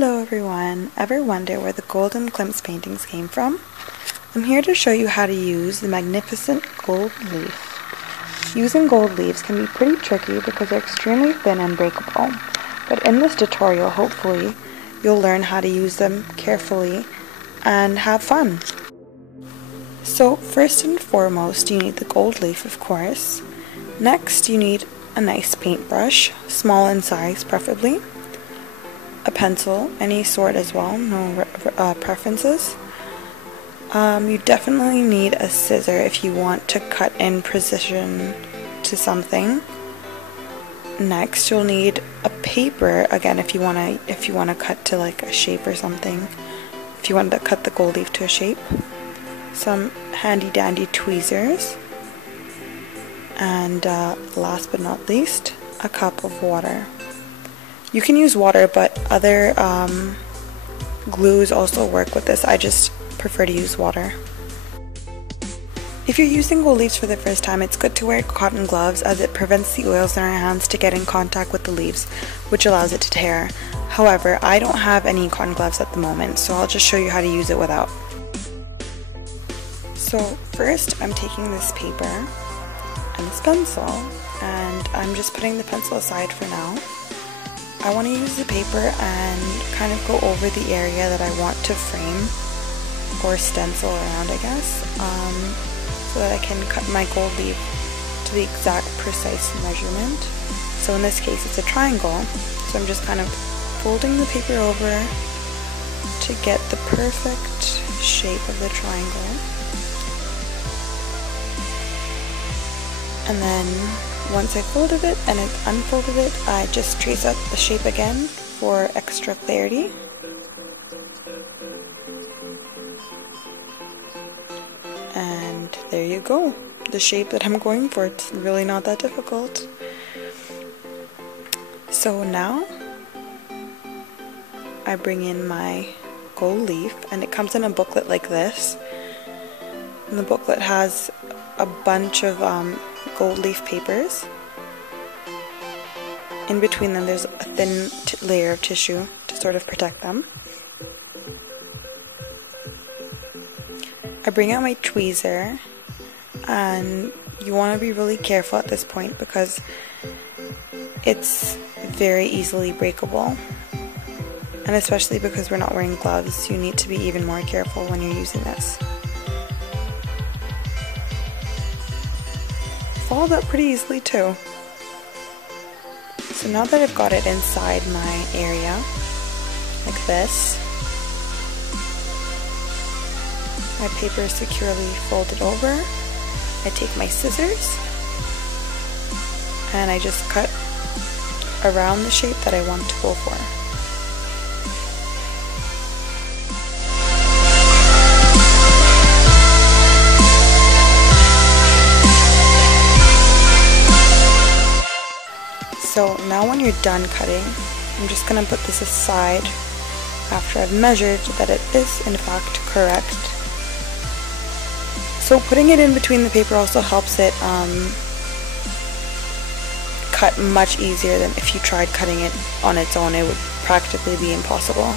Hello everyone! Ever wonder where the gold in Klimt's paintings came from? I'm here to show you how to use the magnificent gold leaf. Using gold leaves can be pretty tricky because they're extremely thin and breakable, but in this tutorial hopefully you'll learn how to use them carefully and have fun. So first and foremost you need the gold leaf, of course. Next you need a nice paintbrush, small in size preferably. A pencil, any sort as well, no preferences. You definitely need a scissor if you want to cut in precision to something. Next, you'll need a paper again if you wanna cut to like a shape or something. If you want to cut the gold leaf to a shape, some handy dandy tweezers, and last but not least, a cup of water. You can use water, but other glues also work with this. I just prefer to use water. If you're using gold leaves for the first time, it's good to wear cotton gloves as it prevents the oils in our hands to get in contact with the leaves, which allows it to tear. However, I don't have any cotton gloves at the moment, so I'll just show you how to use it without. So first, I'm taking this paper and this pencil, and I'm just putting the pencil aside for now. I want to use the paper and kind of go over the area that I want to frame or stencil around, I guess, so that I can cut my gold leaf to the exact precise measurement. So in this case it's a triangle, so I'm just kind of folding the paper over to get the perfect shape of the triangle. And then once I folded it and unfolded it, I just trace out the shape again for extra clarity. And there you go, the shape that I'm going for. It's really not that difficult. So now I bring in my gold leaf, and it comes in a booklet like this. And the booklet has a bunch of gold leaf papers. In between them there's a thin layer of tissue to sort of protect them. I bring out my tweezer, and you want to be really careful at this point because it's very easily breakable, and especially because we're not wearing gloves, you need to be even more careful when you're using this. Followed up pretty easily too. So now that I've got it inside my area, like this, my paper is securely folded over. I take my scissors and I just cut around the shape that I want to go for. So now when you're done cutting, I'm just going to put this aside after I've measured that it is in fact correct. So putting it in between the paper also helps it cut much easier than if you tried cutting it on its own. It would practically be impossible.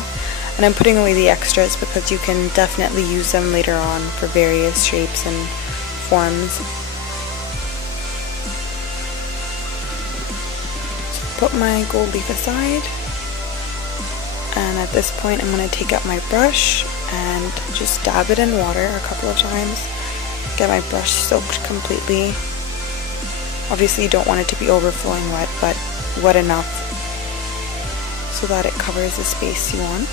And I'm putting away the extras because you can definitely use them later on for various shapes and forms. Put my gold leaf aside, and at this point I'm going to take out my brush and just dab it in water a couple of times, get my brush soaked completely. Obviously you don't want it to be overflowing wet, but wet enough so that it covers the space you want.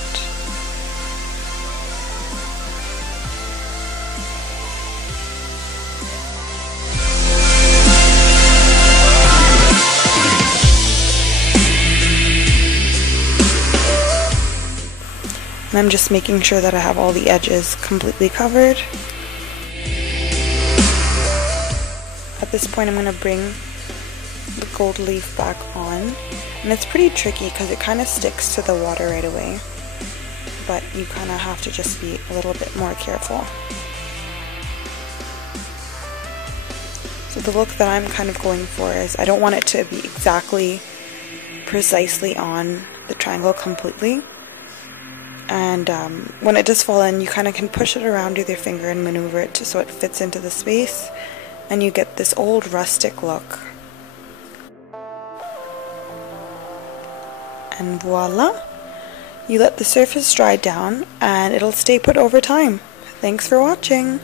And I'm just making sure that I have all the edges completely covered. At this point I'm going to bring the gold leaf back on. And it's pretty tricky because it kind of sticks to the water right away. But you kind of have to just be a little bit more careful. So the look that I'm kind of going for is I don't want it to be exactly precisely on the triangle completely. And when it does fall in, you kind of can push it around with your finger and maneuver it so it fits into the space, and you get this old rustic look. And voila! You let the surface dry down and it'll stay put over time. Thanks for watching!